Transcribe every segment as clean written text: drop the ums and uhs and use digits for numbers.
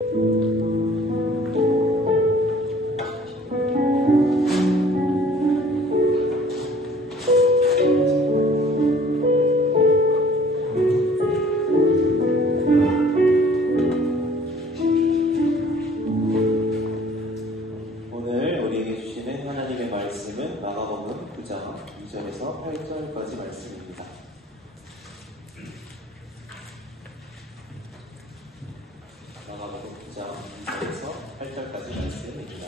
오늘 우리에게 주시는 하나님의 말씀은 마가복음 9장 2절에서 8절까지 말씀입니다. 마가복음 9장 2절에서 8절까지 말씀입니다.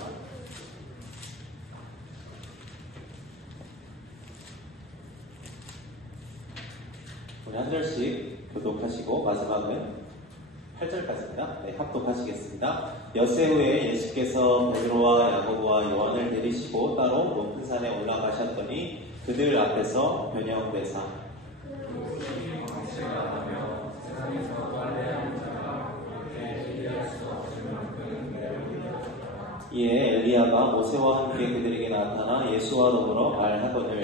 우리 한 절씩 교독하시고 마지막은 8절까지입니다. 네, 합독하시겠습니다. 엿새 후에 예수께서 베드로와 야고보와 요한을 데리시고 따로 높은 산에 올라가셨더니 그들 앞에서 변형되사 이에 엘리야가 모세와 함께 그들에게 나타나 예수와 더불어 말하거늘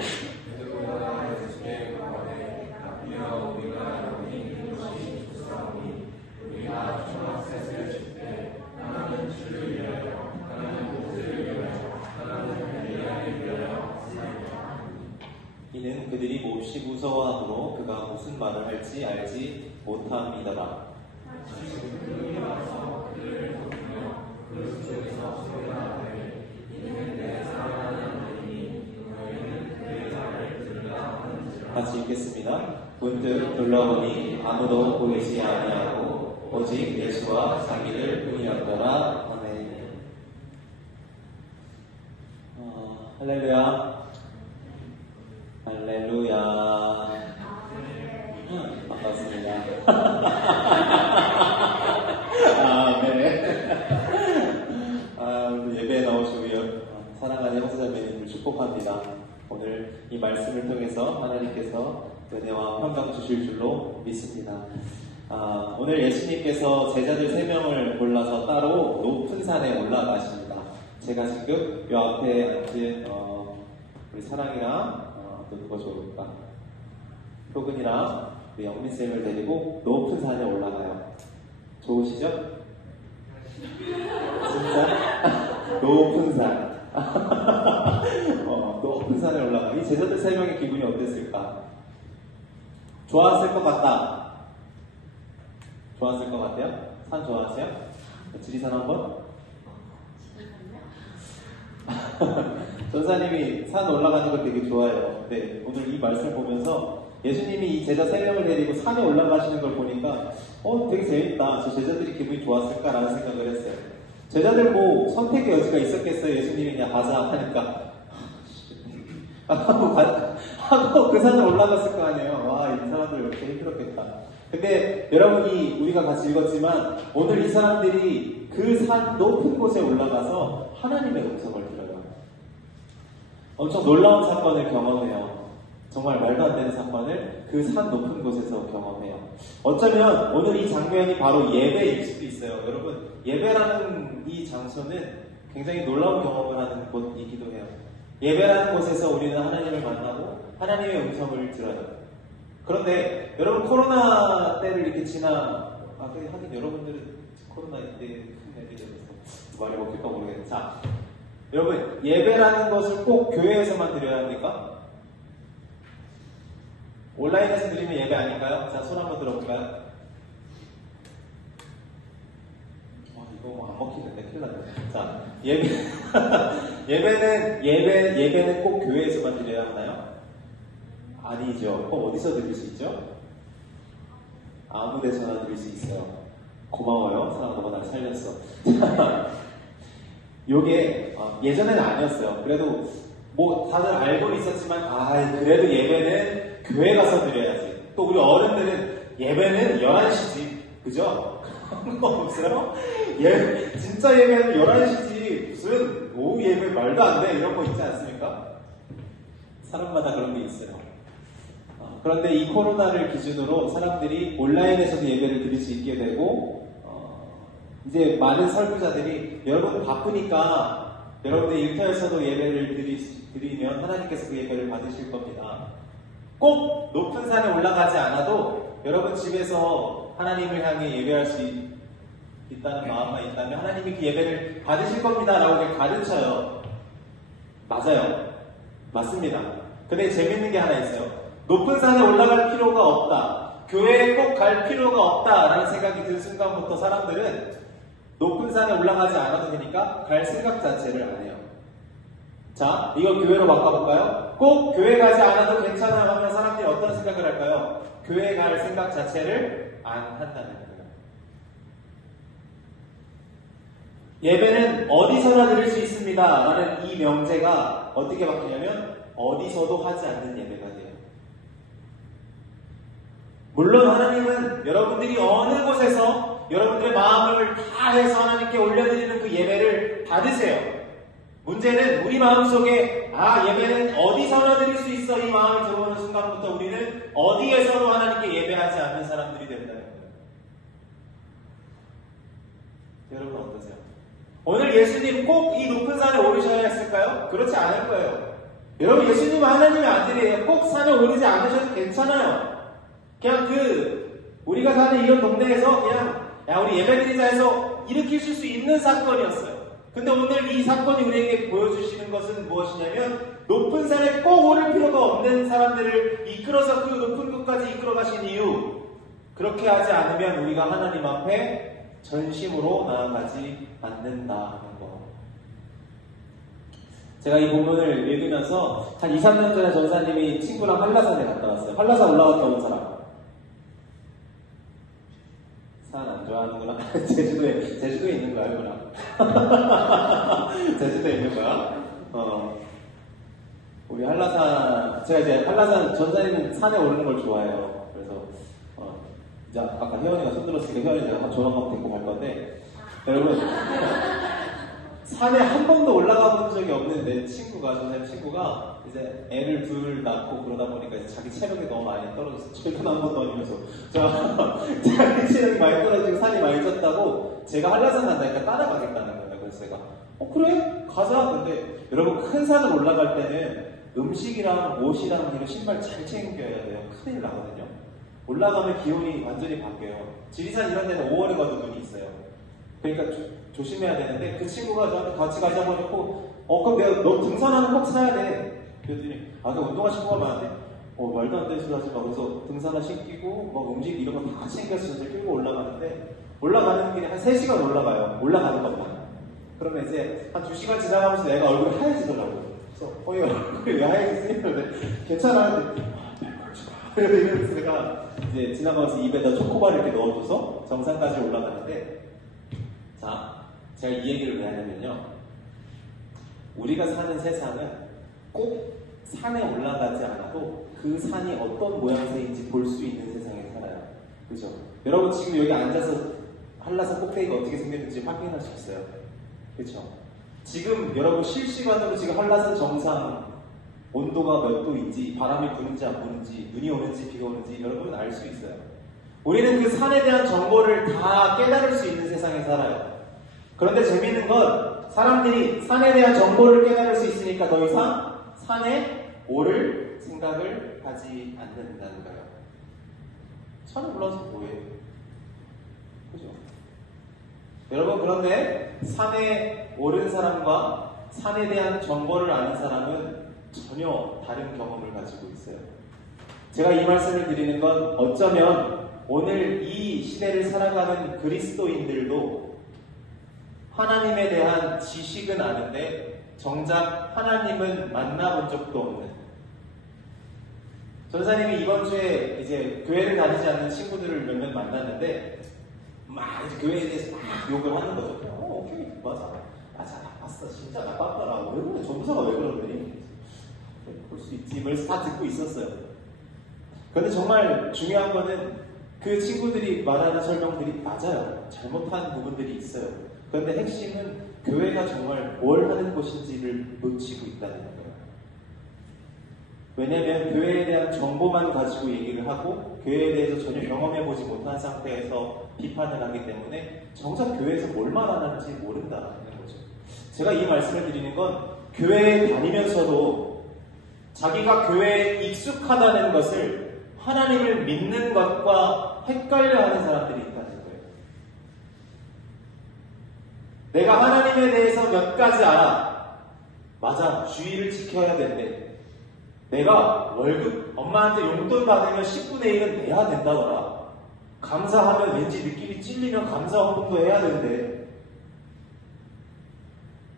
이는 그들이 몹시 무서워하므로 그가 무슨 말을 할지 알지 못함이더라. 같이 읽겠습니다. 문득 둘러보니 아무도 보이지 아니하고 오직 예수와 자기를 뿐이었더라. 아멘. 할렐루야. 할렐루야. 반갑습니다. 네. 오늘 예배에 나오시고 사랑하는 형제자매님을 축복합니다. 오늘 이 말씀을 통해서 하나님께서 은혜와 평강 주실 줄로 믿습니다. 오늘 예수님께서 제자들 3명을 골라서 따로 높은 산에 올라가십니다. 제가 지금 이 앞에 앉은 우리 사랑이랑 또 누가 좋을까? 효근이랑 우리 영민쌤을 데리고 높은 산에 올라가요. 좋으시죠? 진짜? 높은 산. 높은 산에 올라가. 이 제자들 3명의 기분이 어땠을까? 좋았을 것 같다. 좋았을 것 같아요? 산 좋아하세요? 지리산 한번? 전사님이 산 올라가는 걸 되게 좋아해요. 네, 오늘 이 말씀을 보면서 예수님이 이 제자 3명을 데리고 산에 올라가시는 걸 보니까 되게 재밌다. 저 제자들이 기분이 좋았을까라는 생각을 했어요. 제자들 뭐 선택의 여지가 있었겠어요. 예수님이 그냥 가자 하니까 하고 그 산을 올라갔을 거 아니에요. 와, 이 사람들 이렇게 힘들었겠다. 근데 여러분이 우리가 같이 읽었지만 오늘 이 사람들이 그 산 높은 곳에 올라가서 하나님의 음성을 들어요. 엄청 놀라운 사건을 경험해요. 정말 말도 안 되는 사건을 그 산 높은 곳에서 경험해요. 어쩌면 오늘 이 장면이 바로 예배일 수도 있어요. 여러분, 예배라는 이 장소는 굉장히 놀라운 경험을 하는 곳이기도 해요. 예배라는 곳에서 우리는 하나님을 만나고 하나님의 음성을 들어요. 그런데 여러분, 코로나 때를 이렇게 하긴 여러분들은 코로나 때 큰 일이 있어서 말이 먹힐까 모르겠는데, 자, 여러분, 예배라는 것을 꼭 교회에서만 드려야 합니까? 온라인에서 드리면 예배 아닐까요? 자, 손 한번 들어볼까요? 이거 안 먹히는데 큰일 났네. 자, 예배는 꼭 교회에서만 드려야 하나요? 아니죠. 그럼 어디서 드릴 수 있죠? 아무 데서나 드릴 수 있어요. 고마워요. 사랑 너가 날 살렸어. 요게 예전에는 아니었어요. 그래도 뭐 다들 알고는 있었지만 그래도 예배는 교회 가서 드려야지. 또 우리 어른들은 예배는 11시지. 그죠? 그런 거 없어요? 진짜 예배는 11시지. 무슨 오후 예배 말도 안 돼. 이런 거 있지 않습니까? 사람마다 그런 게 있어요. 그런데 이 코로나를 기준으로 사람들이 온라인에서도 예배를 드릴 수 있게 되고, 이제 많은 설교자들이 여러분 바쁘니까 여러분들 일터에서도 예배를 드리면 하나님께서 그 예배를 받으실 겁니다. 꼭 높은 산에 올라가지 않아도 여러분 집에서 하나님을 향해 예배할 수 있다는 마음만 있다면 하나님이 그 예배를 받으실 겁니다 라고 그냥 가르쳐요. 맞아요. 맞습니다. 근데 재밌는 게 하나 있어요. 높은 산에 올라갈 필요가 없다. 교회에 꼭 갈 필요가 없다라는 생각이 든 순간부터 사람들은 높은 산에 올라가지 않아도 되니까 갈 생각 자체를 안 해요. 자, 이걸 교회로 바꿔볼까요? 꼭 교회 가지 않아도 괜찮아 하면 사람들이 어떤 생각을 할까요? 교회 갈 생각 자체를 안 한다는 거예요. 예배는 어디서나 드릴 수 있습니다 라는 이 명제가 어떻게 바뀌냐면 어디서도 하지 않는 예배가 돼요. 물론 하나님은 여러분들이 어느 곳에서 여러분들의 마음을 다해서 하나님께 올려드리는 그 예배를 받으세요. 문제는 우리 마음속에 예배는 어디서나 드릴 수 있어 이 마음이 들어오는 순간부터 우리는 어디에서도 하나님께 예배하지 않는 사람들이 된다는 거예요. 여러분 어떠세요? 오늘 예수님 꼭 이 높은 산에 오르셔야 했을까요? 그렇지 않을 거예요. 여러분 예수님은 하나님의 아들이에요. 꼭 산에 오르지 않으셔도 괜찮아요. 그냥 우리가 사는 이런 동네에서 그냥 우리 예배드리자 해서 일으키실 수 있는 사건이었어요. 근데 오늘 이 사건이 우리에게 보여주시는 것은 무엇이냐면 높은 산에 꼭 오를 필요가 없는 사람들을 이끌어서 그 높은 곳까지 이끌어 가신 이유, 그렇게 하지 않으면 우리가 하나님 앞에 전심으로 나아가지 않는다는 거. 제가 이 본문을 읽으면서 한 2, 3년 전에 전사님이 친구랑 한라산에 갔다 왔어요. 한라산 올라갔다 온 사람. 산 안 좋아하는구나. 제주도에 있는 거야, 그럼. 제주도에 있는 거야? 우리 한라산, 제가 이제 한라산 전사님은 산에 오르는 걸 좋아해요. 그래서, 이제 아까 혜원이가 손들었으니까 혜원이가 조랑하고 데리고 갈 건데, 여러분, 산에 한 번도 올라가 본 적이 없는 내 친구가, 전사님 친구가, 이제 애를 둘 낳고 그러다 보니까 이제 자기 체력이 너무 많이 떨어져서 절도 한 번도 아니면서 자기 체력이 많이 떨어지고 살이 많이 쪘다고 제가 한라산 간다니까 따라가겠다는 거예요. 그래서 제가 그래? 가자. 근데 여러분 큰 산을 올라갈 때는 음식이랑 옷이랑 이런 신발 잘 챙겨야 돼요. 큰일 나거든요. 올라가면 기온이 완전히 바뀌어요. 지리산 이런 데는 5월에 가도 눈이 있어요. 그러니까 조심해야 되는데 그 친구가 저한테 같이 가자고 해놓고 그럼 내가 너 등산화는 꼭 사야 돼. 그랬더니 나 운동화 신고 가면 안 돼? 말도 안 되는 소리 하지 마. 그래서 등산화 신기고 막 음식 이런 거 다 챙겨서 이제 끌고 올라가는데 올라가는 길에 한 3시간 올라가요. 올라가는 것만. 그러면 이제 한 2시간 지나가면서 내가 얼굴이 하얘지더라고요. 그래서 얼굴이 왜 하얘지지? 그런데 괜찮아. 이러면서 내가 이제 지나가면서 입에다 초코바를 이렇게 넣어줘서 정상까지 올라가는데 자, 제가 이 얘기를 왜 하냐면요. 우리가 사는 세상은 꼭 산에 올라가지 않아도 그 산이 어떤 모양새인지 볼 수 있는 세상에 살아요. 그죠? 여러분 지금 여기 앉아서 한라산 꼭대기가 어떻게 생겼는지 확인할 수 있어요. 그렇죠? 지금 여러분 실시간으로 지금 한라산 정상 온도가 몇 도인지, 바람이 부는지 안 부는지, 눈이 오는지 비가 오는지 여러분은 알 수 있어요. 우리는 그 산에 대한 정보를 다 깨달을 수 있는 세상에 살아요. 그런데 재밌는 건 사람들이 산에 대한 정보를 깨달을 수 있으니까 더 이상 산에 오를 생각을 하지 않는다는 거예요. 산에 올라서 뭐예요? 그죠? 여러분 그런데 산에 오른 사람과 산에 대한 정보를 아는 사람은 전혀 다른 경험을 가지고 있어요. 제가 이 말씀을 드리는 건 어쩌면 오늘 이 시대를 살아가는 그리스도인들도 하나님에 대한 지식은 아는데 정작 하나님은 만나본 적도 없는, 전사님이 이번 주에 이제 교회를 다니지 않는 친구들을 몇 명 만났는데 막 이제 교회에 대해서 막 욕을 하는 거죠. 오케이 맞아 나빴어 진짜 나빴더라. 왜 그래 전도사가 왜 그러니? 볼 수 있지. 그래서 다 듣고 있었어요. 그런데 정말 중요한 거는 그 친구들이 말하는 설명들이 맞아요. 잘못한 부분들이 있어요. 그런데 핵심은 교회가 정말 뭘 하는 곳인지를 놓치고 있다는 거예요. 왜냐하면 교회에 대한 정보만 가지고 얘기를 하고 교회에 대해서 전혀 경험해보지 못한 상태에서 비판을 하기 때문에 정작 교회에서 뭘 말하는지 모른다는 거죠. 제가 이 말씀을 드리는 건 교회에 다니면서도 자기가 교회에 익숙하다는 것을 하나님을 믿는 것과 헷갈려하는 사람들이 있다는 거예요. 내가 하나님에 대해서 몇 가지 알아. 맞아, 주의를 지켜야 된대. 내가 월급, 엄마한테 용돈 받으면 10분의 1은 내야 된다더라. 감사하면 왠지 느낌이 찔리면 감사 헌금도 해야 된대.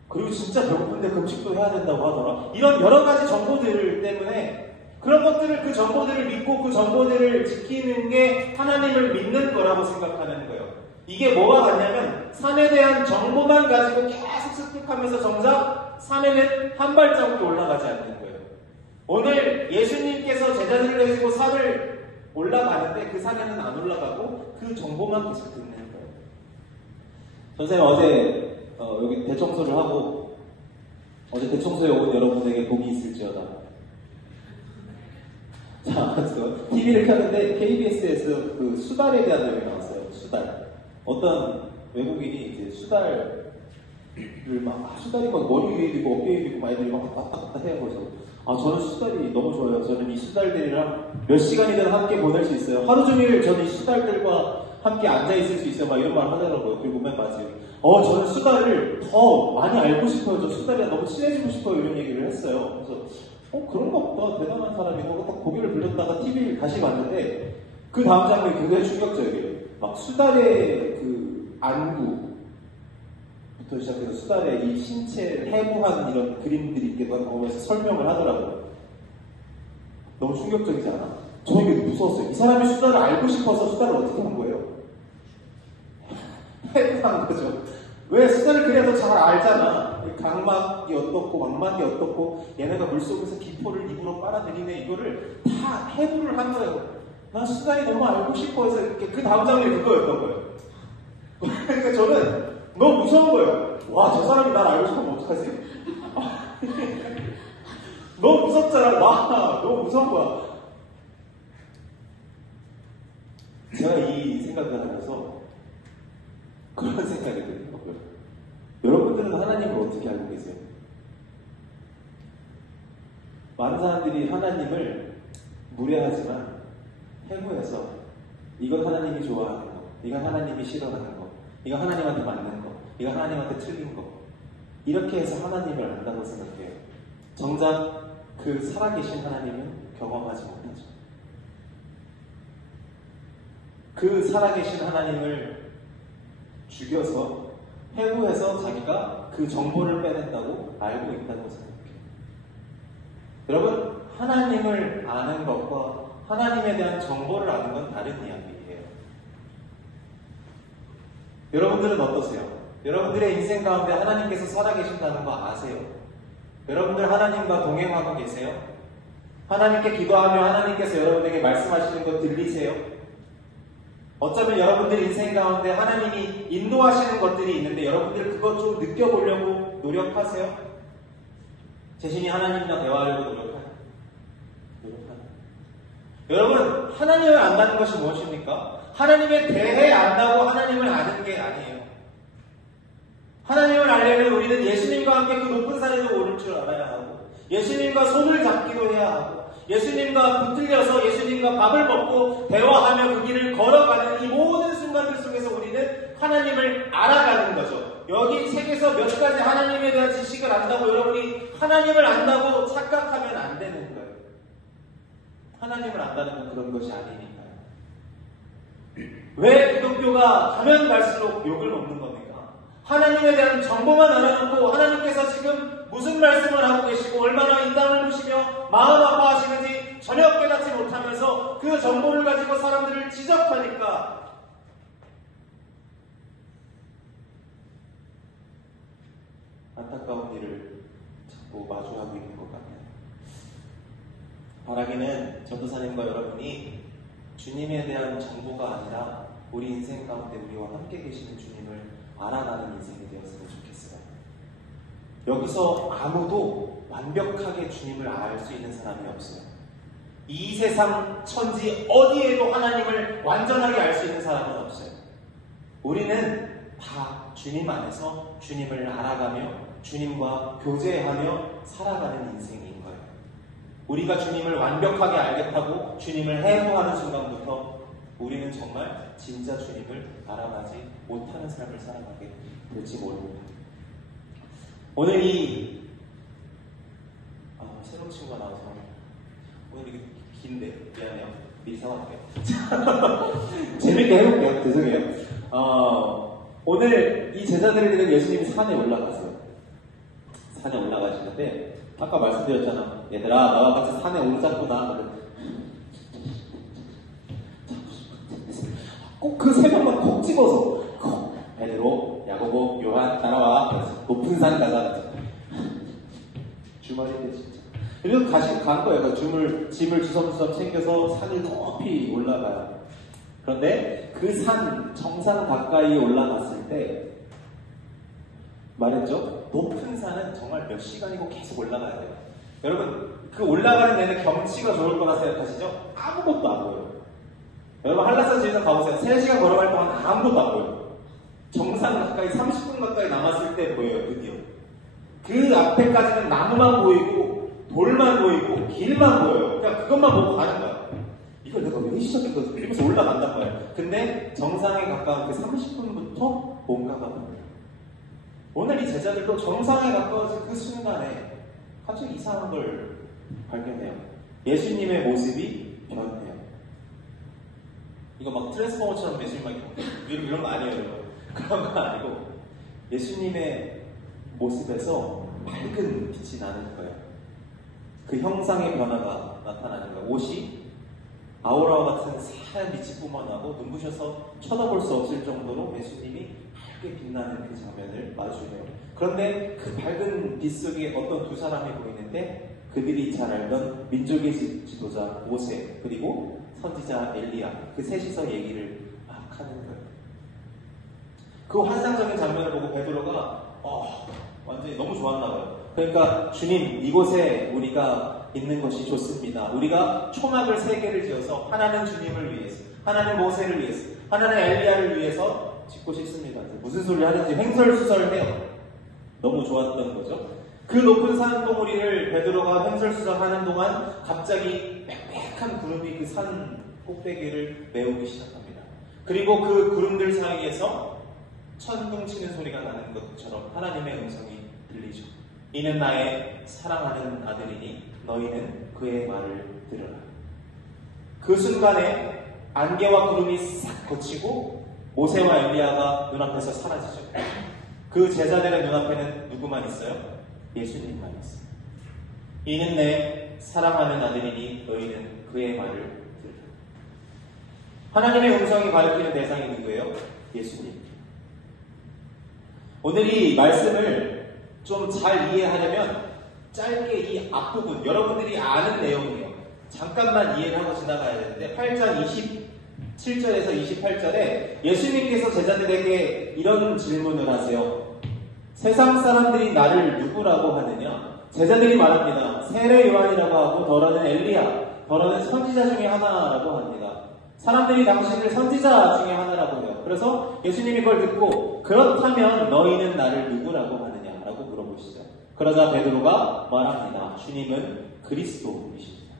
그리고 진짜 배고픈데 금식도 해야 된다고 하더라. 이런 여러 가지 정보들 때문에 그런 것들을, 그 정보들을 믿고 그 정보들을 지키는 게 하나님을 믿는 거라고 생각하는 거예요. 이게 뭐가 같냐면 산에 대한 정보만 가지고 계속 습득하면서 정작 산에는 한 발자국도 올라가지 않는 거예요. 오늘 예수님께서 제자들을 해주고 산을 올라가는데 그 산에는 안 올라가고 그 정보만 계속 듣는 거예요. 선생님 어제 여기 대청소를 하고 어제 대청소에 온 여러분에게 복이 있을지어다. 자, TV를 켰는데 KBS에서 그 수달에 대한 내용이 나왔어요. 수달. 어떤 외국인이 이제 수달을 수달이 막 머리 위에 있고 어깨 위에 있고 막 애들이 막 왔다 갔다 해요. 그래서 저는 수달이 너무 좋아요. 저는 이 수달들이랑 몇 시간이든 함께 보낼 수 있어요. 하루 종일 저는 이 수달들과 함께 앉아 있을 수 있어요. 막 이런 말 하더라고요. 그리고 맨 마지막에 저는 수달을 더 많이 알고 싶어요. 저 수달이랑 너무 친해지고 싶어요. 이런 얘기를 했어요. 그래서 그런가 보다. 대단한 사람이고 딱 고개를 돌렸다가 TV를 다시 봤는데 그 다음 장면이 굉장히 충격적이에요. 막 수달의 그 안구부터 시작해서 수달의 이 신체를 해부한 이런 그림들이 있기도 하면서 설명을 하더라고요. 너무 충격적이지 않아? 저에게 무서웠어요. 이 사람이 수달을 알고 싶어서 수달을 어떻게 한 거예요? 해부한 거죠. 왜 수달을 그래도 잘 알잖아. 각막이 어떻고 망막이 어떻고 얘네가 물속에서 기포를 입으로 빨아들이네. 이거를 다 해부를 한 거예요. 난 수달이 너무 알고 싶어 해서 이렇게 그 다음 장면이 그거였던 거예요. 그러니까 저는 너무 무서운 거예요. 와, 저 사람이 날 알고 싶으면 어떡하지? 너무 무섭잖아. 와, 너무 무서운 거야. 제가 이 생각을 하면서 그런 생각이 들더라고요. 여러분들은 하나님을 어떻게 알고 계세요? 많은 사람들이 하나님을 무례하지만 해부해서 이건 하나님이 좋아하는 거, 이건 하나님이 싫어하는 거, 이건 하나님한테 맞는 거, 이건 하나님한테 틀린 거, 이렇게 해서 하나님을 안다고 생각해요. 정작 그 살아계신 하나님은 경험하지 못하죠. 그 살아계신 하나님을 죽여서 해부해서 자기가 그 정보를 빼낸다고 알고 있다고 생각해요. 여러분, 하나님을 아는 것과 하나님에 대한 정보를 아는 건 다른 이야기예요. 여러분들은 어떠세요? 여러분들의 인생 가운데 하나님께서 살아계신다는 거 아세요? 여러분들 하나님과 동행하고 계세요? 하나님께 기도하며 하나님께서 여러분에게 말씀하시는 거 들리세요? 어쩌면 여러분들 인생 가운데 하나님이 인도하시는 것들이 있는데 여러분들 그것 좀 느껴보려고 노력하세요? 자신이 하나님과 대화하려고 노력하세요? 여러분, 하나님을 안다는 것이 무엇입니까? 하나님에 대해 안다고 하나님을 아는 게 아니에요. 하나님을 알려면 우리는 예수님과 함께 그 높은 산에도 오를 줄 알아야 하고 예수님과 손을 잡기도 해야 하고 예수님과 붙들려서 예수님과 밥을 먹고 대화하며 그 길을 걸어가는 이 모든 순간들 속에서 우리는 하나님을 알아가는 거죠. 여기 책에서 몇 가지 하나님에 대한 지식을 안다고 여러분이 하나님을 안다고 착각하면 안 되는 거예요. 하나님을 안다는 건 그런 것이 아니니까요. 왜 기독교가 가면 갈수록 욕을 먹는 겁니까? 하나님에 대한 정보만 알아놓고 하나님께서 지금 무슨 말씀을 하고 계시고 얼마나 이 땅을 보시며 마음 아파하시는지 전혀 깨닫지 못하면서 그 정보를 가지고 사람들을 지적하니까 안타까운 일을 자꾸 마주하고 있는 것 같아요. 바라기는 전도사님과 여러분이 주님에 대한 정보가 아니라 우리 인생 가운데 우리와 함께 계시는 주님을 알아가는 인생이 되었으면 좋겠어요. 여기서 아무도 완벽하게 주님을 알 수 있는 사람이 없어요. 이 세상 천지 어디에도 하나님을 완전하게 알 수 있는 사람은 없어요. 우리는 다 주님 안에서 주님을 알아가며 주님과 교제하며 살아가는 인생인 거예요. 우리가 주님을 완벽하게 알겠다고 주님을 해부하는 순간부터 우리는 정말 진짜 주님을 알아가지 못하는 삶을 살아가게 될지 모릅니다. 오늘 새로운 친구가 나와서 오늘 이게 긴데 미안해요. 미리 사과할게요. 재밌게 해볼게요. 죄송해요. 오늘 이 제자들을 들은 예수님이 산에 올라갔어요. 산에 올라가시는데 아까 말씀드렸잖아. 얘들아 나와 같이 산에 오르자꾸나. 꼭 그 세 명만 콕 집어서 베드로, 야고보, 요한 따라와. 높은 산 가자. 주말인데 진짜. 그래서 간 거예요. 짐을 주섬주섬 챙겨서 산을 높이 올라가요. 그런데 그 산 정상 가까이 올라갔을 때 말했죠. 높은 산은 정말 몇 시간이고 계속 올라가야 돼요. 여러분 그 올라가는 내내 경치가 좋을 거라 생각하시죠? 아무것도 안 보여요. 여러분 한라산 지에서 가보세요. 3시간 걸어갈 동안 아무것도 안 보여요. 정상 가까이 30분 가까이 남았을 때 보여요. 드디어 그 앞에까지는 나무만 보이고 돌만 보이고 길만 보여요. 그러니까 그것만 보고 가는 거야. 이걸 내가 왜 시작했거든? 이러면서 올라간단 말이야. 근데 정상에 가까운 그 30분부터 뭔가가 보여요. 오늘 이 제자들도 정상에 가까워진 그 순간에 갑자기 이상한 걸 발견해요. 예수님의 모습이 변해요. 이거 막 트랜스포머처럼 예수님 막 이런 거 아니에요. 여러분. 그런 거 아니고 예수님의 모습에서 밝은 빛이 나는 거예요. 그 형상의 변화가 나타나는 거예요. 옷이 아우라와 같은 하얀 빛이 뿜어나고 눈부셔서 쳐다볼 수 없을 정도로 예수님이 밝게 빛나는 그 장면을 마주해요. 그런데 그 밝은 빛 속에 어떤 두 사람이 보이는데 그들이 잘 알던 민족의 지도자 모세 그리고 선지자 엘리야 그 셋이서 얘기를 막 하는 거예요. 그 환상적인 장면을 보고 베드로가 완전히 너무 좋았나 봐요. 그러니까 주님 이곳에 우리가 있는 것이 좋습니다. 우리가 초막을 3개를 지어서 하나는 주님을 위해서 하나는 모세를 위해서 하나는 엘리야를 위해서 짓고 싶습니다. 무슨 소리를 하는지 횡설수설해요. 너무 좋았던 거죠. 그 높은 산봉우리를 베드로가 횡설수설하는 동안 갑자기 빽빽한 구름이 그 산 꼭대기를 메우기 시작합니다. 그리고 그 구름들 사이에서 천둥 치는 소리가 나는 것처럼 하나님의 음성이 들리죠. 이는 나의 사랑하는 아들이니 너희는 그의 말을 들으라. 그 순간에 안개와 구름이 싹 걷히고 모세와 엘리야가 눈앞에서 사라지죠. 그 제자들의 눈앞에는 누구만 있어요? 예수님만 있어요. 이는 내 사랑하는 아들이니 너희는 그의 말을 들으라. 하나님의 음성이 가리키는 대상이 누구예요? 예수님. 오늘 이 말씀을 좀 잘 이해하려면 짧게 이 앞부분 여러분들이 아는 내용이에요. 잠깐만 이해를 하고 지나가야 되는데 8장 27절에서 28절에 예수님께서 제자들에게 이런 질문을 하세요. 세상 사람들이 나를 누구라고 하느냐? 제자들이 말합니다. 세례 요한이라고 하고 더러는 엘리야, 더러는 선지자 중에 하나라고 합니다. 사람들이 당신을 선지자 중에 하나라고 해요. 그래서 예수님이 그걸 듣고 그렇다면 너희는 나를 누구라고 하느냐라고 물어보시죠. 그러자 베드로가 말합니다. 주님은 그리스도이십니다.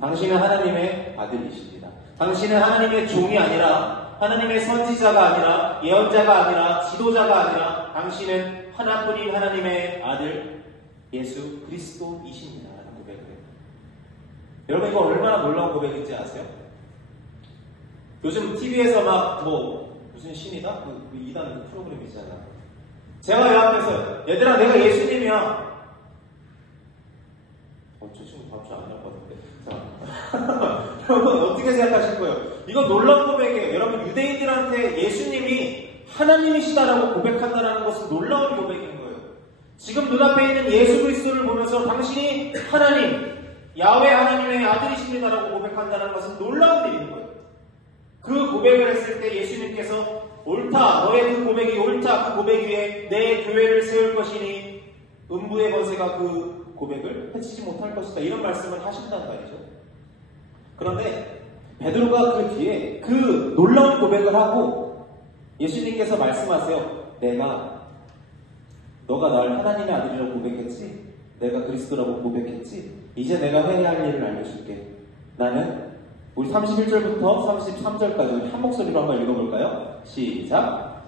당신은 하나님의 아들이십니다. 당신은 하나님의 종이 아니라 하나님의 선지자가 아니라 예언자가 아니라 지도자가 아니라 당신은 하나뿐인 하나님의 아들 예수 그리스도이십니다. 라는 고백을 해요. 여러분 이거 얼마나 놀라운 고백인지 아세요? 요즘 TV에서 막 무슨 신이다? 그 이단 프로그램 있잖아. 제가 요 앞에서 얘들아 내가 예수님이야. 저 친구 다음 주에 안 나올 것 같은데. 여러분 어떻게 생각하실 거예요? 이건 놀라운 고백이에요. 여러분 유대인들한테 예수님이 하나님이시다라고 고백한다는 것은 놀라운 고백인 거예요. 지금 눈앞에 있는 예수 그리스도를 보면서 당신이 하나님, 야훼 하나님의 아들이십니다라고 고백한다는 것은 놀라운 일인 거예요. 그 고백을 했을 때 예수님께서 옳다, 너의 그 고백이 옳다, 그 고백 위에 내 교회를 세울 것이니 음부의 권세가 그 고백을 해치지 못할 것이다. 이런 말씀을 하신단 말이죠. 그런데 베드로가 그 뒤에 그 놀라운 고백을 하고 예수님께서 말씀하세요. 너가 날 하나님의 아들이라고 고백했지? 내가 그리스도라고 고백했지? 이제 내가 해야 할 일을 알려줄게. 나는 우리 31절부터 33절까지 우리 한 목소리로 한번 읽어볼까요? 시작!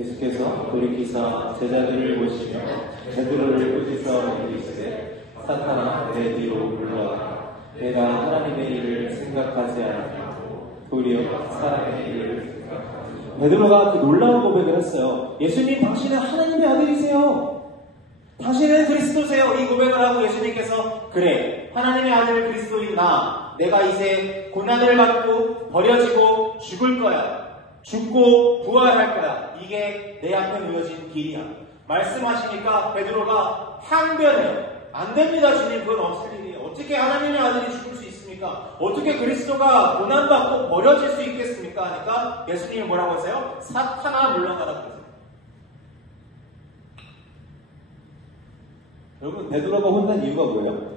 예수께서 돌이키사 제자들을 보시며 베드로를 꾸짖어 이르시되 사탄아 내 뒤로 물러가라. 내가 하나님의 일을 생각하지 않고 도리어 사람의 일을 생각하지. 베드로가 그 놀라운 고백을 했어요. 예수님, 당신은 하나님의 아들이세요. 당신은 그리스도세요. 이 고백을 하고 예수님께서 그래, 하나님의 아들 그리스도인 내가 이제 고난을 받고 버려지고 죽을 거야. 죽고 부활할 거야. 이게 내 앞에 놓여진 길이야. 말씀하시니까 베드로가 항변해요. 안 됩니다, 주님. 그건 없을 일이에요. 어떻게 하나님의 아들이 죽을 수 있습니까? 어떻게 그리스도가 고난받고 버려질 수 있겠습니까? 하니까 예수님이 뭐라고 하세요? 사탄아 물러가라 그러세요. 여러분, 베드로가 혼난 이유가 뭐예요?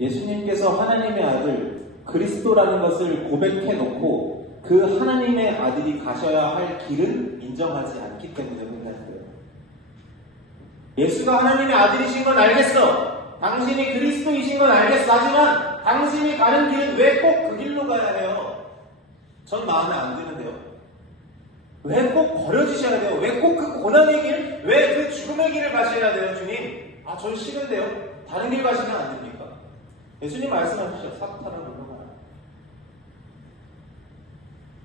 예수님께서 하나님의 아들 그리스도라는 것을 고백해놓고 그 하나님의 아들이 가셔야 할 길은 인정하지 않기 때문에 혼나는 거예요. 예수가 하나님의 아들이신 건 알겠어. 당신이 그리스도이신 건 알겠어. 하지만 당신이 가는 길은 왜 꼭 그 길로 가야 해요? 전 마음에 안 드는데요. 왜 꼭 버려지셔야 돼요? 왜 꼭 그 고난의 길? 왜 그 죽음의 길을 가셔야 돼요, 주님? 전 싫은데요. 다른 길 가시면 안 됩니까? 예수님 말씀하시죠. 사탄을 물러가라.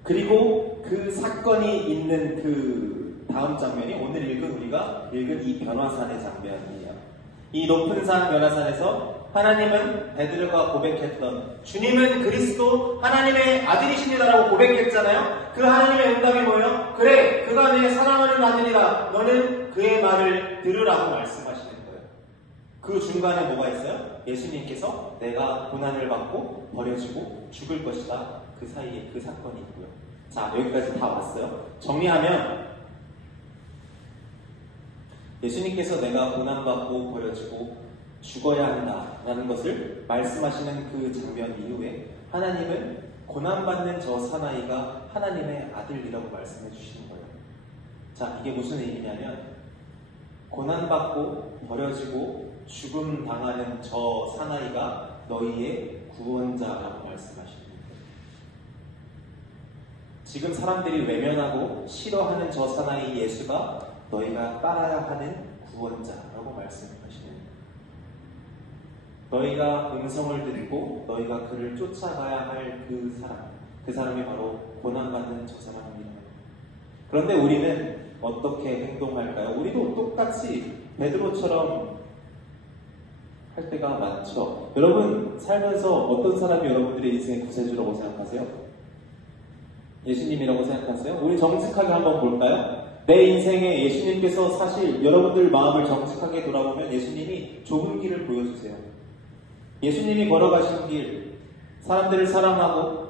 그리고 그 사건이 있는 그 다음 장면이 오늘 우리가 읽은 이 변화산의 장면이에요. 이 높은 산 변화산에서 하나님은 베드로가 고백했던 주님은 그리스도 하나님의 아들이십니다라고 고백했잖아요. 그 하나님의 응답이 뭐예요? 그래, 그가 내 사랑하는 아들이다. 너는 그의 말을 들으라고 말씀하시는 거예요. 그 중간에 뭐가 있어요? 예수님께서 내가 고난을 받고 버려지고 죽을 것이다. 그 사이에 그 사건이 있고요. 자, 여기까지 다 왔어요. 정리하면 예수님께서 내가 고난받고 버려지고 죽어야 한다라는 것을 말씀하시는 그 장면 이후에 하나님은 고난받는 저 사나이가 하나님의 아들이라고 말씀해 주시는 거예요. 자, 이게 무슨 얘기냐면 고난받고 버려지고 죽음 당하는 저 사나이가 너희의 구원자라고 말씀하시는 거예요. 지금 사람들이 외면하고 싫어하는 저 사나이 예수가 너희가 따라야 하는 구원자라고 말씀하시는 거예요. 너희가 음성을 듣고 너희가 그를 쫓아가야 할 그 사람이 바로 고난받는 저 사람입니다. 그런데 우리는 어떻게 행동할까요? 우리도 똑같이 베드로처럼 할 때가 많죠. 여러분, 살면서 어떤 사람이 여러분들의 인생의 구세주라고 생각하세요? 예수님이라고 생각하세요? 우리 정직하게 한번 볼까요? 내 인생에 예수님께서 사실 여러분들 마음을 정직하게 돌아보면 예수님이 좁은 길을 보여주세요. 예수님이 걸어가신 길, 사람들을 사랑하고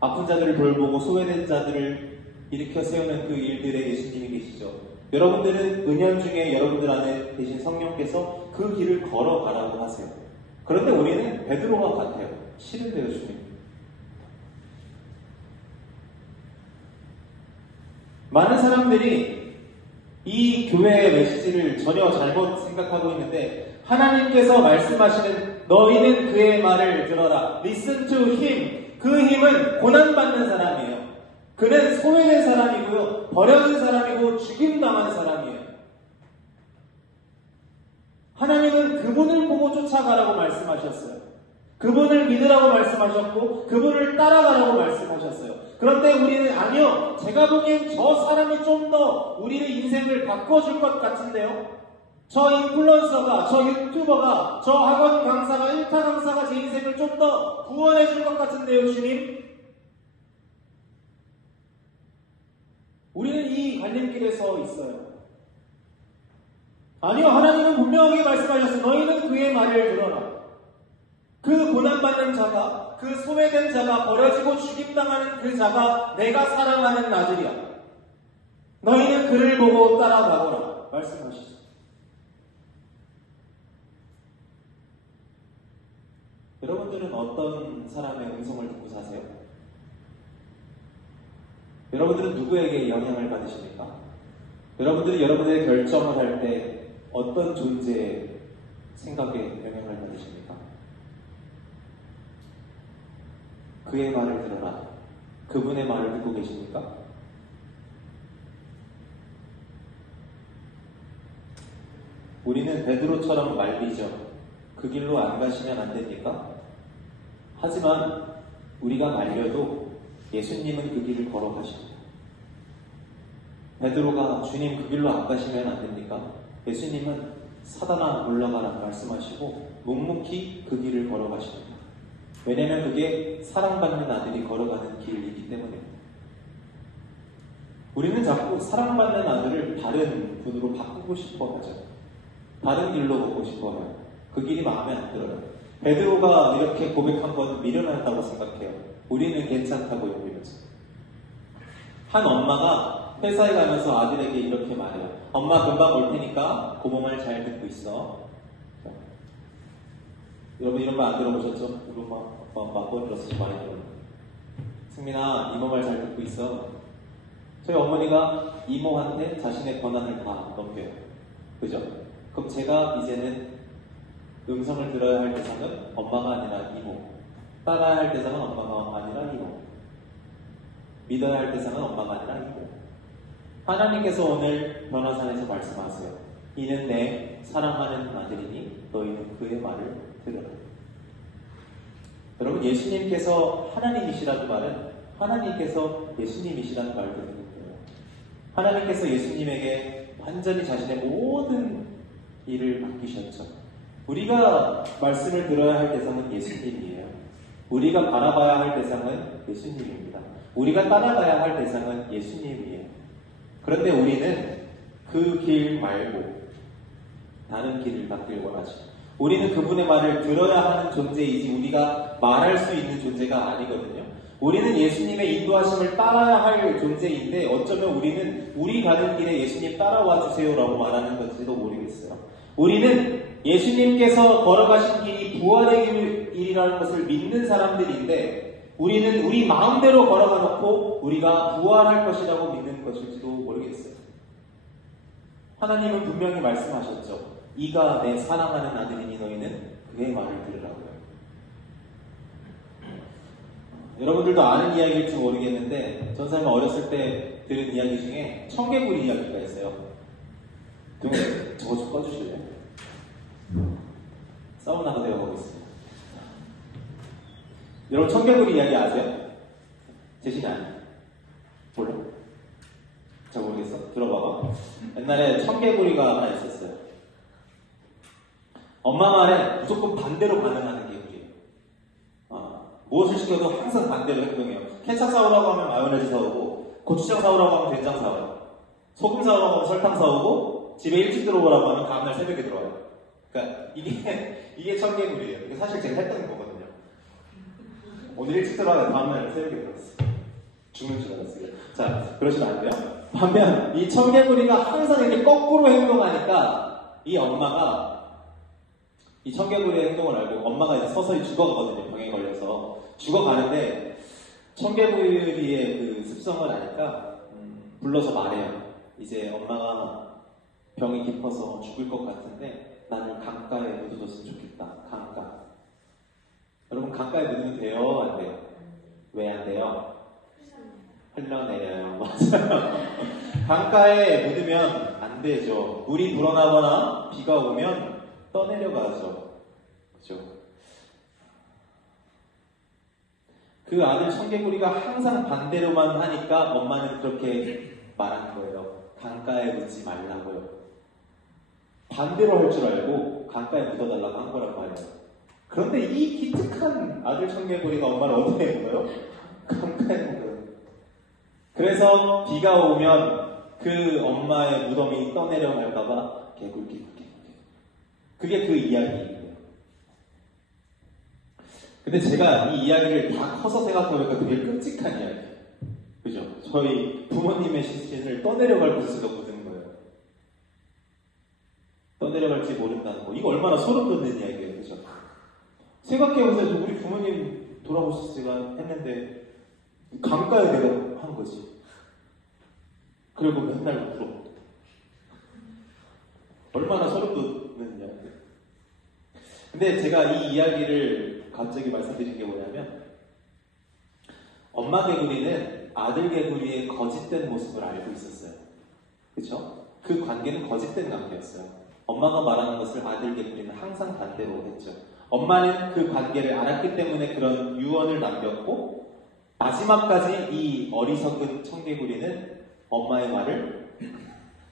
아픈 자들을 돌보고 소외된 자들을 일으켜 세우는 그 일들에 예수님이 계시죠. 여러분들은 은연중에 여러분들 안에 계신 성령께서 그 길을 걸어가라고 하세요. 그런데 우리는 베드로와 같아요. 싫은데요, 주님. 많은 사람들이 이 교회의 메시지를 전혀 잘못 생각하고 있는데 하나님께서 말씀하시는 너희는 그의 말을 들어라. Listen to him. 그 힘은 고난받는 사람이에요. 그는 소외된 사람이고요. 버려진 사람이고 죽임당한 사람이에요. 하나님은 그분을 보고 쫓아가라고 말씀하셨어요. 그분을 믿으라고 말씀하셨고 그분을 따라가라고 말씀하셨어요. 그런데 우리는 아니요. 제가 보기엔 저 사람이 좀 더 우리의 인생을 바꿔줄 것 같은데요. 저 인플루언서가, 저 유튜버가, 저 학원 강사가, 1타 강사가 제 인생을 좀 더 구원해 줄 것 같은데요, 주님? 우리는 이 갈림길에 서 있어요. 아니요, 하나님은 분명하게 말씀하셨어요. 너희는 그의 말을 들어라. 그 고난받는 자가, 그 소외된 자가, 버려지고 죽임당하는 그 자가 내가 사랑하는 아들이야. 너희는 그를 보고 따라가거라. 말씀하시죠. 여러분들은 어떤 사람의 음성을 듣고 사세요? 여러분들은 누구에게 영향을 받으십니까? 여러분들이 여러분의 결정을 할 때 어떤 존재의 생각에 영향을 받으십니까? 그의 말을 들어라. 그분의 말을 듣고 계십니까? 우리는 베드로처럼 말리죠. 그 길로 안 가시면 안 됩니까? 하지만 우리가 말려도 예수님은 그 길을 걸어가십니다. 베드로가 주님 그 길로 안 가시면 안 됩니까? 예수님은 사단아 올라가라 말씀하시고 묵묵히 그 길을 걸어가십니다. 왜냐하면 그게 사랑받는 아들이 걸어가는 길이기 때문입니다. 우리는 자꾸 사랑받는 아들을 다른 분으로 바꾸고 싶어 하죠. 다른 길로 보고 싶어 해요. 그 길이 마음에 안 들어요. 베드로가 이렇게 고백한 건 미련하다고 생각해요. 우리는 괜찮다고 여기면서. 한 엄마가 회사에 가면서 아들에게 이렇게 말해요. 엄마 금방 올 테니까 고모말 잘 듣고 있어. 여러분 이런 말 안 들어보셨죠? 우리 엄마 맞벌이 들었을 많이 들어요. 승민아 이모 말 잘 듣고 있어. 저희 어머니가 이모한테 자신의 권한을 다 넘겨요. 그죠? 그럼 제가 이제는 음성을 들어야 할 대상은 엄마가 아니라 이모, 따라야 할 대상은 엄마가 아니라 이모, 믿어야 할 대상은 엄마가 아니라 이모. 하나님께서 오늘 변화산에서 말씀하세요. 이는 내 사랑하는 아들이니 너희는 그의 말을 들으라. 여러분 예수님께서 하나님이시라는 말은 하나님께서 예수님이시라는 말을 듣는 거예요. 하나님께서 예수님에게 완전히 자신의 모든 일을 맡기셨죠. 우리가 말씀을 들어야 할 대상은 예수님이에요. 우리가 바라봐야 할 대상은 예수님입니다. 우리가 따라가야 할 대상은 예수님이에요. 그런데 우리는 그 길 말고 다른 길을 받길 원하죠. 우리는 그분의 말을 들어야 하는 존재이지 우리가 말할 수 있는 존재가 아니거든요. 우리는 예수님의 인도하심을 따라야 할 존재인데 어쩌면 우리는 우리 가는 길에 예수님 따라와 주세요라고 말하는 건지도 모르겠어요. 우리는 예수님께서 걸어가신 길이 부활의 길이라는 것을 믿는 사람들인데 우리는 우리 마음대로 걸어가 놓고 우리가 부활할 것이라고 믿는 것일지도 모르겠어요. 하나님은 분명히 말씀하셨죠. 이가 내 사랑하는 아들이니 너희는 그의 말을 들으라고요. 여러분들도 아는 이야기일지 모르겠는데 전사님 어렸을 때 들은 이야기 중에 청개구리 이야기가 있어요. 저거 좀 꺼주실래요? 사우나가 되어가고 있습니다. 여러분 청개구리 이야기 아세요? 제신이 아니에요. 몰라? 잘 모르겠어? 들어봐봐. 옛날에 청개구리가 하나 있었어요. 엄마 말에 무조건 반대로 반응하는 개구리예요. 무엇을 시켜도 항상 반대로 행동해요. 케찹 사오라고 하면 마요네즈 사오고, 고추장 사오라고 하면 된장 사와요. 소금 사오라고 하면 설탕 사오고, 집에 일찍 들어오라고 하면 다음날 새벽에 들어와요. 그러니까 이게 청개구리예요. 이게 사실 제가 했던 거거든요. 오늘 일찍 들어와요. 다음날 새벽에 들어왔어요. 죽는 줄 알았어요. 자, 그러시면 안 돼요. 반면 이 청개구리가 항상 이렇게 거꾸로 행동하니까 이 엄마가 이 청개구리의 행동을 알고 엄마가 이제 서서히 죽어가거든요. 병에 걸려서 죽어가는데 청개구리의 그 습성을 아니까 불러서 말해요. 이제 엄마가 병이 깊어서 죽을 것 같은데 나를 강가에 묻어줬으면 좋겠다. 강가. 여러분 강가에 묻으면 돼요? 안 돼요? 왜 안 돼요? 흘러내려요. 맞아요. 강가에 묻으면 안 되죠. 물이 불어나거나 비가 오면 떠내려가죠. 그죠? 그 아들 청개구리가 항상 반대로만 하니까 엄마는 그렇게 말한 거예요. 강가에 묻지 말라고요. 반대로 할 줄 알고 강가에 묻어달라고 한 거란 말이에요. 그런데 이 기특한 아들 청개구리가 엄마를 어떻게 했어요? 강가에 묻어요. 그래서 비가 오면 그 엄마의 무덤이 떠내려갈까봐 개굴개굴. 그게 그 이야기예요. 근데 제가 이 이야기를 다 커서 생각해보니까 되게 끔찍한 이야기예요. 그죠? 저희 부모님의 시신을 떠내려갈 곳에서 묻은 거예요. 떠내려갈지 모른다는 거. 이거 얼마나 소름 돋는 이야기예요. 그죠? 생각해보세요. 우리 부모님 돌아오실 때가 했는데 강가에 내가 한 거지. 그리고 맨날 울어. 얼마나 소름 돋는 이야기예요. 근데 제가 이 이야기를 갑자기 말씀드린 게 뭐냐면 엄마 개구리는 아들 개구리의 거짓된 모습을 알고 있었어요. 그렇죠? 그 관계는 거짓된 관계였어요. 엄마가 말하는 것을 아들 개구리는 항상 반대로 했죠. 엄마는 그 관계를 알았기 때문에 그런 유언을 남겼고 마지막까지 이 어리석은 청개구리는 엄마의 말을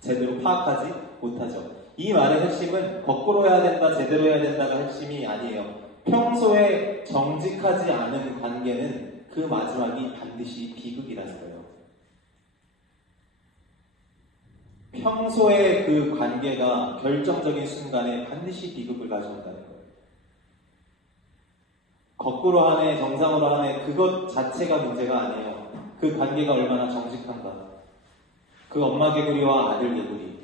제대로 파악하지 못하죠. 이 말의 핵심은 거꾸로 해야 된다, 제대로 해야 된다가 핵심이 아니에요. 평소에 정직하지 않은 관계는 그 마지막이 반드시 비극이라는 거예요. 평소에 그 관계가 결정적인 순간에 반드시 비극을 가져온다는 거예요. 거꾸로 하네, 정상으로 하네, 그것 자체가 문제가 아니에요. 그 관계가 얼마나 정직한가. 그 엄마 개구리와 아들 개구리,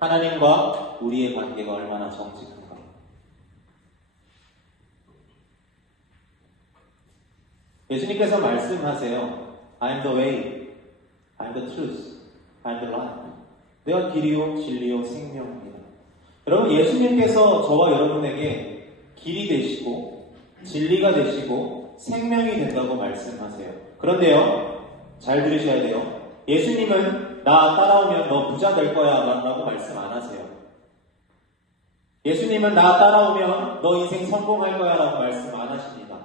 하나님과 우리의 관계가 얼마나 정직한가. 예수님께서 말씀하세요. I'm the way, I'm the truth, I'm the life. 내가 길이요, 진리요, 생명입니다. 여러분, 예수님께서 저와 여러분에게 길이 되시고 진리가 되시고 생명이 된다고 말씀하세요. 그런데요, 잘 들으셔야 돼요. 예수님은 나 따라오면 너 부자 될 거야 라고 말씀 안 하세요. 예수님은 나 따라오면 너 인생 성공할 거야 라고 말씀 안 하십니다.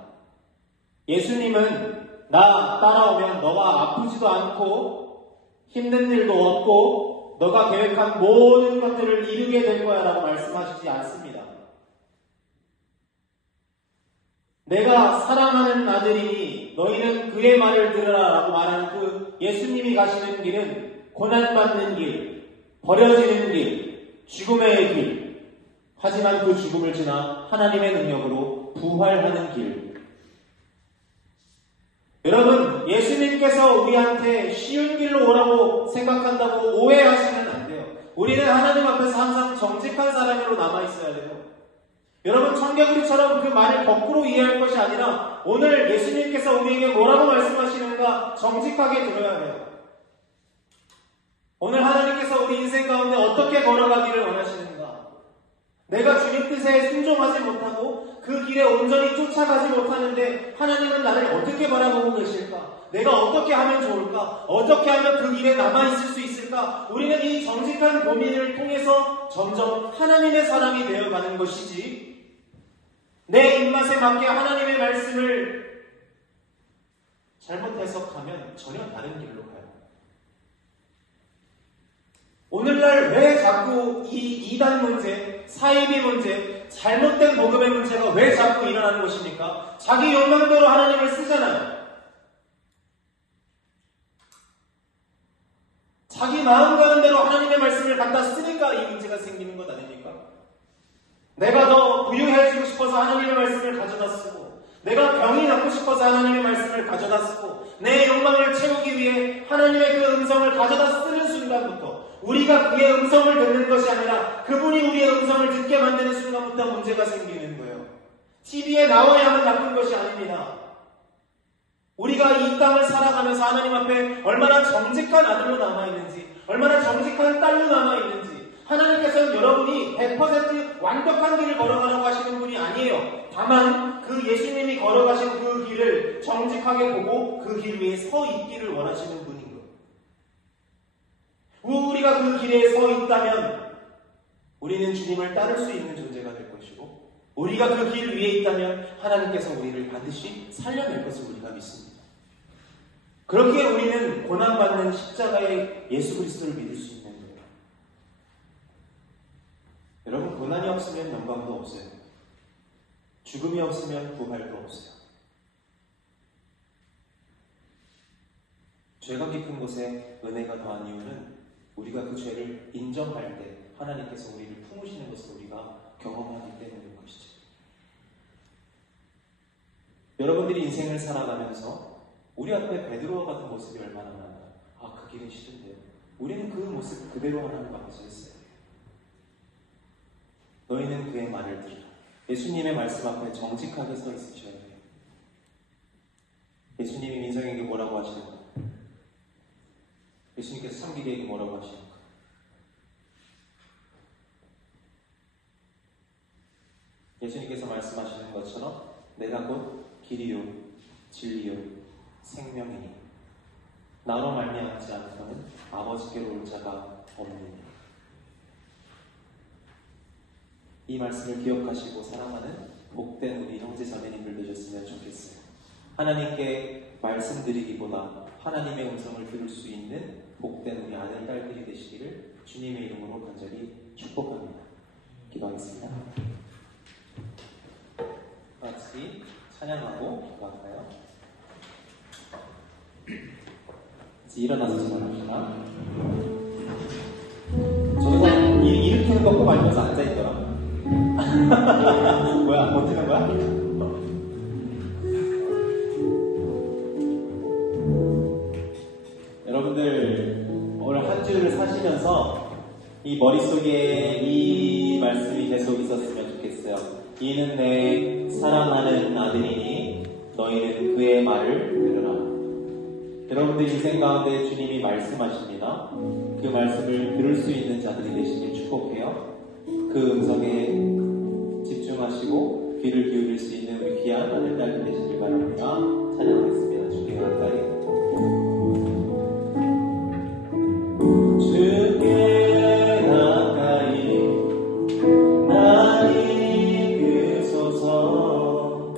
예수님은 나 따라오면 너가 아프지도 않고 힘든 일도 없고 너가 계획한 모든 것들을 이루게 될 거야 라고 말씀하시지 않습니다. 내가 사랑하는 아들이니 너희는 그의 말을 들으라 라고 말한 그 예수님이 가시는 길은 고난받는 길, 버려지는 길, 죽음의 길, 하지만 그 죽음을 지나 하나님의 능력으로 부활하는 길. 여러분, 예수님께서 우리한테 쉬운 길로 오라고 생각한다고 오해하시면 안 돼요. 우리는 하나님 앞에서 항상 정직한 사람으로 남아있어야 돼요. 여러분, 청개구리처럼 그 말을 거꾸로 이해할 것이 아니라 오늘 예수님께서 우리에게 뭐라고 말씀하시는가 정직하게 들어야 해요. 오늘 하나님께서 우리 인생 가운데 어떻게 걸어가기를 원하시는가? 내가 주님 뜻에 순종하지 못하고 그 길에 온전히 쫓아가지 못하는데 하나님은 나를 어떻게 바라보고 계실까? 내가 어떻게 하면 좋을까? 어떻게 하면 그 길에 남아있을 수 있을까? 우리는 이 정직한 고민을 통해서 점점 하나님의 사람이 되어가는 것이지 내 입맛에 맞게 하나님의 말씀을 잘못 해석하면 전혀 다른 길로 가요. 오늘날 왜 자꾸 이 이단 문제, 사이비 문제, 잘못된 복음의 문제가 왜 자꾸 일어나는 것입니까? 자기 욕망대로 하나님을 쓰잖아요. 자기 마음 가는 대로 하나님의 말씀을 갖다 쓰니까 이 문제가 생기는 것 아닙니까? 내가 더 부유해지고 싶어서 하나님의 말씀을 가져다 쓰고 내가 병이 낫고 싶어서 하나님의 말씀을 가져다 쓰고 내 욕망을 채우기 위해 하나님의 그 음성을 가져다 쓰는 순간부터 우리가 그의 음성을 듣는 것이 아니라 그분이 우리의 음성을 듣게 만드는 순간부터 문제가 생기는 거예요. TV에 나와야만 나쁜 것이 아닙니다. 우리가 이 땅을 살아가면서 하나님 앞에 얼마나 정직한 아들로 남아있는지 얼마나 정직한 딸로 남아있는지 하나님께서는 여러분이 100% 완벽한 길을 걸어가라고 하시는 분이 아니에요. 다만 그 예수님이 걸어가신 그 길을 정직하게 보고 그 길 위에 서 있기를 원하시는 분인 거예요. 우리가 그 길에 서 있다면 우리는 주님을 따를 수 있는 존재가 될 것이고 우리가 그 길 위에 있다면 하나님께서 우리를 반드시 살려낼 것을 우리가 믿습니다. 그렇게 우리는 고난받는 십자가의 예수 그리스도를 믿을 수 있는 거예요. 여러분, 고난이 없으면 영광도 없어요. 죽음이 없으면 부활도 없어요. 죄가 깊은 곳에 은혜가 더한 이유는 우리가 그 죄를 인정할 때 하나님께서 우리를 품으시는 것을 우리가 경험하기 때문인 것이죠. 여러분들이 인생을 살아가면서 우리 앞에 베드로와 같은 모습이 얼마나 많아요. 아, 그 길은 싫은데요. 우리는 그 모습 그대로 하나님 앞에서 했어요. 너희는 그의 말을 들으라. 예수님의 말씀 앞에 정직하게 서 있으셔야 돼요. 예수님이 민성에게 뭐라고 하시는가? 예수님께서 창기에게 뭐라고 하시는가? 예수님께서 말씀하시는 것처럼 내가 곧 길이요, 진리요, 생명이니 나로 말미암지 않고는 아버지께로 올 자가 없느니. 이 말씀을 기억하시고 사랑하는 복된 우리 형제 자매님들 되셨으면 좋겠어요. 하나님께 말씀드리기보다 하나님의 음성을 들을 수 있는 복된 우리 아들, 딸들이 되시기를 주님의 이름으로 간절히 축복합니다. 기도하겠습니다. 같이 찬양하고 기도할까요? 이제 일어나서 기도합시다. 저도 일으키는 거 꼭 알면서 앉아있더라. 뭐야, 어떻게 한 거야? 여러분들, 오늘 한 주를 사시면서 이 머릿속에 이 말씀이 계속 있었으면 좋겠어요. 이는 내 사랑하는 아들이니 너희는 그의 말을 들으라. 여러분들 인생 가운데 주님이 말씀하십니다. 그 말씀을 들을 수 있는 자들이 되시길 축복해요. 그 음성에 집중하시고 귀를 기울일 수 있는 우리 귀한 아들, 딸이 되시길 바랍니다. 찬양하겠습니다. 주께 가까이. 주께 가까이 나를 이끄소서.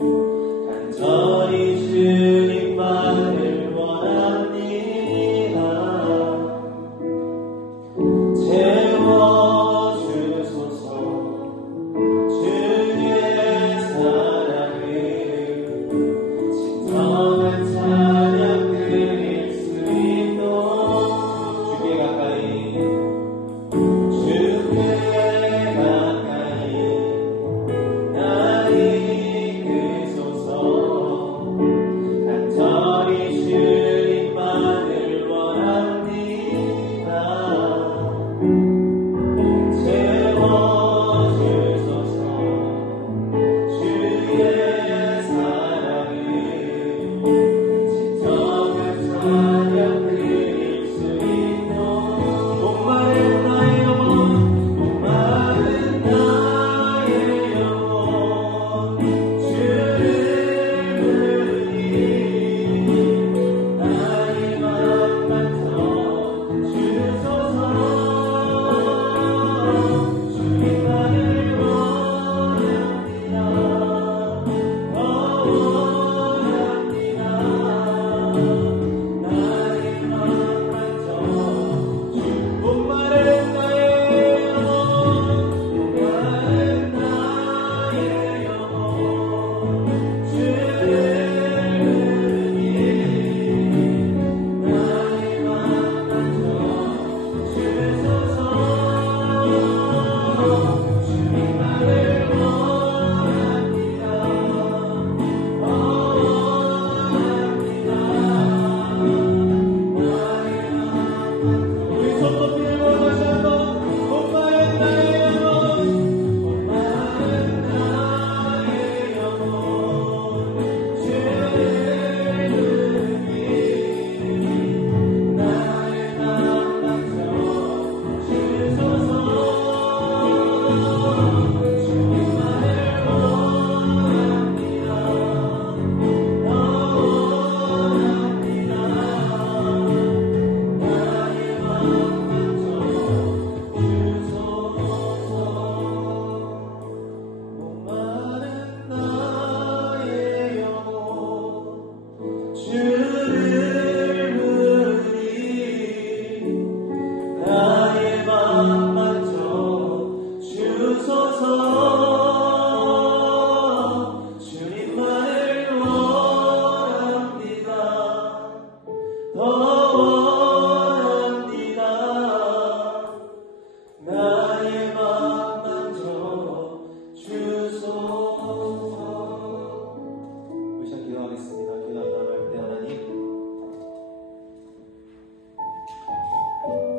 간절히 주님만을 원합니다.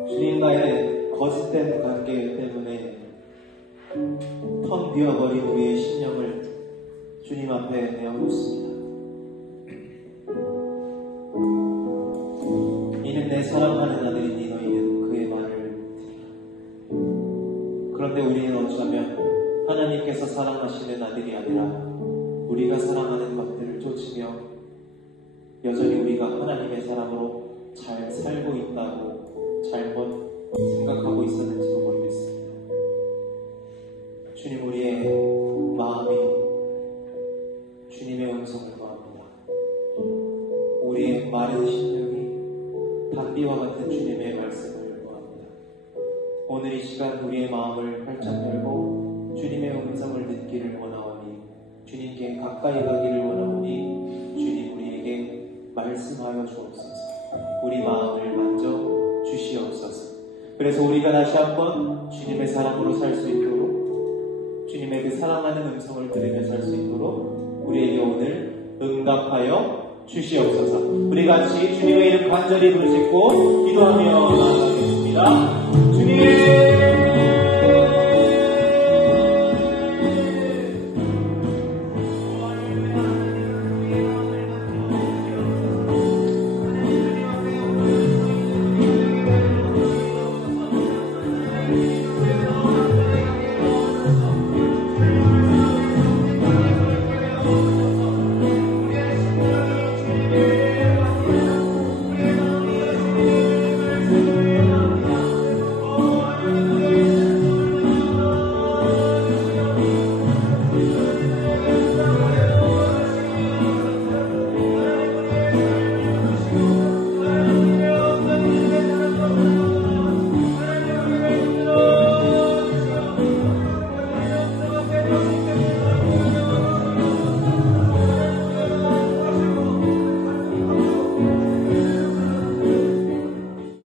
주님과의 거짓된 관계 때문에 텅 비어버린 우리의 심령을 주님 앞에 내어놓습니다. 이는 내 사랑하는 아들이니 너희는 그의 말을 들으라. 그런데 우리는 어쩌면 하나님께서 사랑하시는 아들이 아니라 우리가 사랑하는 것들을 쫓으며 여전히 우리가 우리가 하나님의 사람으로 잘 살고 있다고 잘못 생각하고 있었는지도 모르겠습니다. 주님, 우리의 마음이 주님의 음성을 구합니다. 우리의 마른 심령이 단비와 같은 주님의 말씀을 구합니다. 오늘 이 시간 우리의 마음을 활짝 열고 주님의 음성을 듣기를 원하오니, 주님께 가까이 가기를 원하오니 주님 우리에게 말씀하여 주옵소서. 우리 마음을 만져 주시옵소서. 그래서 우리가 다시 한번 주님의 사람으로 살 수 있도록, 주님의 그 사랑하는 음성을 들으며 살 수 있도록 우리에게 오늘 응답하여 주시옵소서. 우리 같이 주님의 이름 간절히 부르짖고 기도하며 나아가겠습니다.